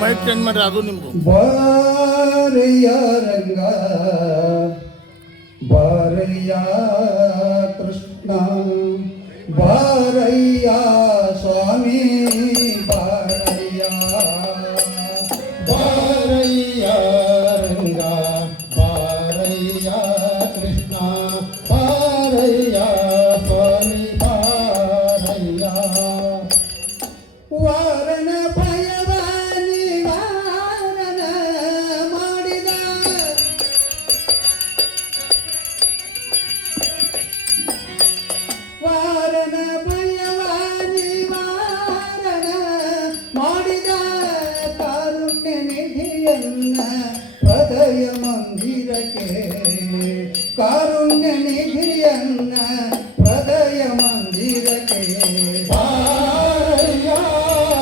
Mic change ಮಾಡ್ರಿ, ಅದು ನಿಮ್ದು. ಬಾರಯ್ಯ ರಂಗ ಬಾರಯ್ಯ ಕೃಷ್ಣ ಬಾರಯ್ಯ ಸ್ವಾಮಿ ಬಾರಯ್ಯ ಬಾರಯ್ಯ ರಂಗ ಬಾರಯ್ಯ ಕೃಷ್ಣ ಬಾರಯ್ಯ ಸ್ವಾಮಿ ಬಾರಯ್ಯ ವಾರನ ಭಯವ ನಿವಾರಣ ಮಾಡಿದ ವಾರನ ಭಯವ ನಿವಾರಣ ಮಾಡಿದ ಕಾರುಣ್ಯ ನಿಧಿಯನ್ನ ಹೃದಯ ಮಂದಿರಕ್ಕೆ ಕಾರುಣ್ಯ ನಿಧಿಯನ್ನ ಹೃದಯ ಮಂದಿರಕ್ಕೆ ಬಾರಯ್ಯ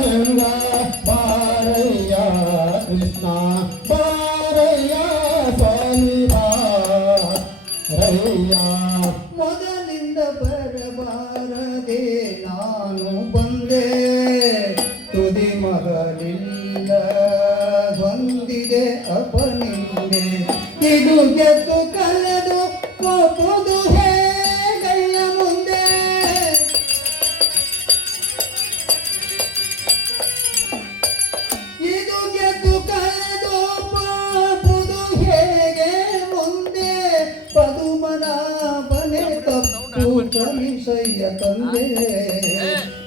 ರಂಗ ಬಾರಯ್ಯ ಕೃಷ್ಣ ಬಾರಯ್ಯ ಸ್ವಾಮಿ ಬಾರಯ್ಯ ಮೊದಲಿಂದ ಬರಬಾರದೆ ನಾನು ಬಂದೆ ತುದಿ ಮಗಲಿಲ್ಲ ಹೊಂದಿದೆ ಅಪನಿಂದೆ ಇದು ಗೆದ್ದು ಕಳೆದು ಹೋಗುವುದು ಹೇಗಯ್ಯ ಮುಂದೆ ಇದು ಗೆದ್ದು ಕಳೆದು ಹೋಗುವುದು ಹೇಗೆ ಮುಂದೆ ಪದುಮನಾಭನೆ ತಪ್ಪು ಕ್ಷಮಿಸಯ್ಯ ತಂದೆ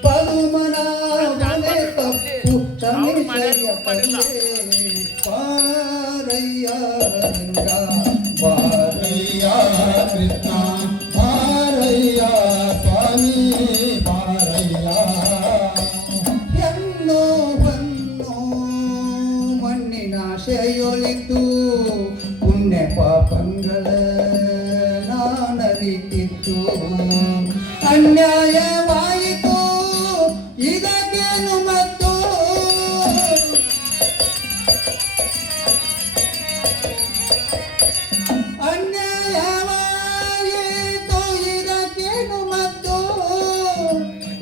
ಪದುಮನಾಭನೆ ತಪ್ಪು ಕ್ಷಮಿಸಯ್ಯ ತಂದೆ ಬಾರಯ್ಯ ರಂಗ ಬಾರಯ್ಯ ಕೃಷ್ಣ ಬಾರಯ್ಯ ಸ್ವಾಮಿ ಬಾರಯ್ಯ ಹೆಣ್ಣು ಹೊನ್ನು ಮಣ್ಣಿನಾಶೆಯೊಳಿತು ಪುಣ್ಯ ಪಾಪಂಗಳ ನಾನರಿತಿತ್ತು ಅನ್ಯಾಯವಾಯಿತು ಇದಕ್ಕೇನು ಮತ್ತು ಅನ್ಯಾಯವಾಯಿತು ಇದಕ್ಕೇನು ಮತ್ತು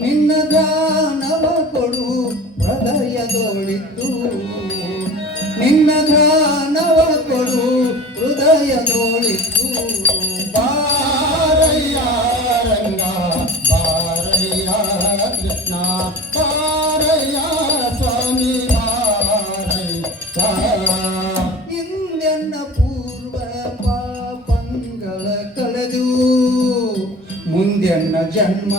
ನಿನ್ನ ಧ್ಯಾನವ ಕೊಡು ಹೃದಯದೊಳಿತು ನಿನ್ನ ಧ್ಯಾನವ ಕೊಡು ಹೃದಯದೊಳಿತು ಬಾರಯ್ಯ ರಂಗ ಬಾರಯ್ಯ ಕೃಷ್ಣ ಬಾರಯ್ಯ ಸ್ವಾಮಿ ಬಾರಯ್ಯ ಇಂದ್ಯನ ಪೂರ್ವ ಪಾಪಂಗಳ ಕಳೆದು ಮುಂದೆನ್ನ ಜನ್ಮ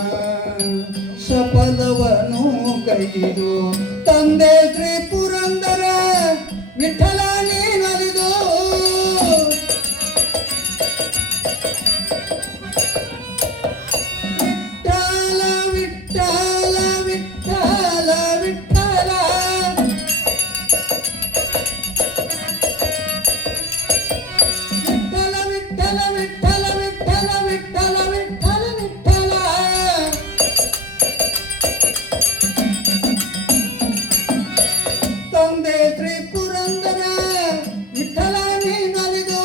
ಸಫಲವನು ಕೈದು ತಂದೆ ಶ್ರೀ ಪುರಂದರ ವಿಠಲ ನೀನಲಿದು ವಿಠಲ ವಿಠಲ ವಿಠಲ ವಿಠಲ ವಿಠಲ ವಿಠಲ ವಿಠಲ ವಿಠಲ ವಿಠಲ ವಿಠಲ ವಿಠಲ ತಂದೆ ಶ್ರೀ ಪುರಂದರ ವಿಠಲ ನೀನಲಿದು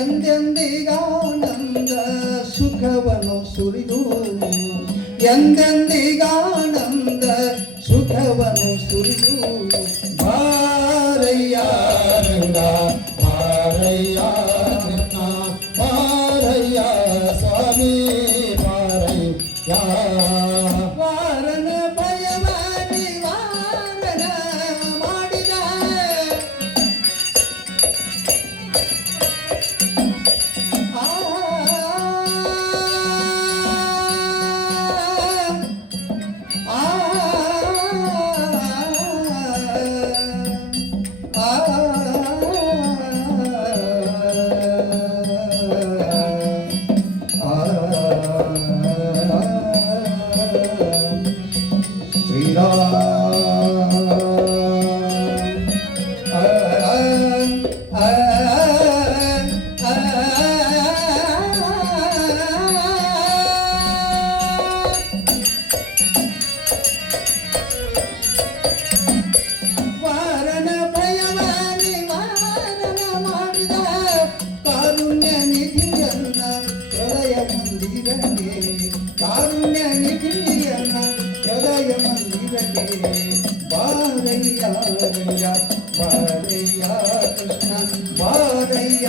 ಎಂದೆಂದಿಗಾನಂದ ಸುಖವನ್ನು ಸುರಿದು ಎಂದೆಂದಿಗಾನಂದ ಸುಖವನ್ನು ಸುರಿದು ಬಾರಯ್ಯ ರಂಗ ಬಾರಯ್ಯ ಕೃಷ್ಣ ಬಾರಯ್ಯ ಸ್ವಾಮಿ ಬಾರಯ್ಯ ವಾರನ ಭಯವ ನಿವಾರಣ ಮಾಡಿದ ಕಾರುಣ್ಯ ನಿಧಿಯನ್ನ ಹೃದಯ ಮಂದಿರಕ್ಕೆ ಬಾರಯ್ಯ ಬಾರಯ್ಯ ಕೃಷ್ಣ ಬಾರಯ್ಯ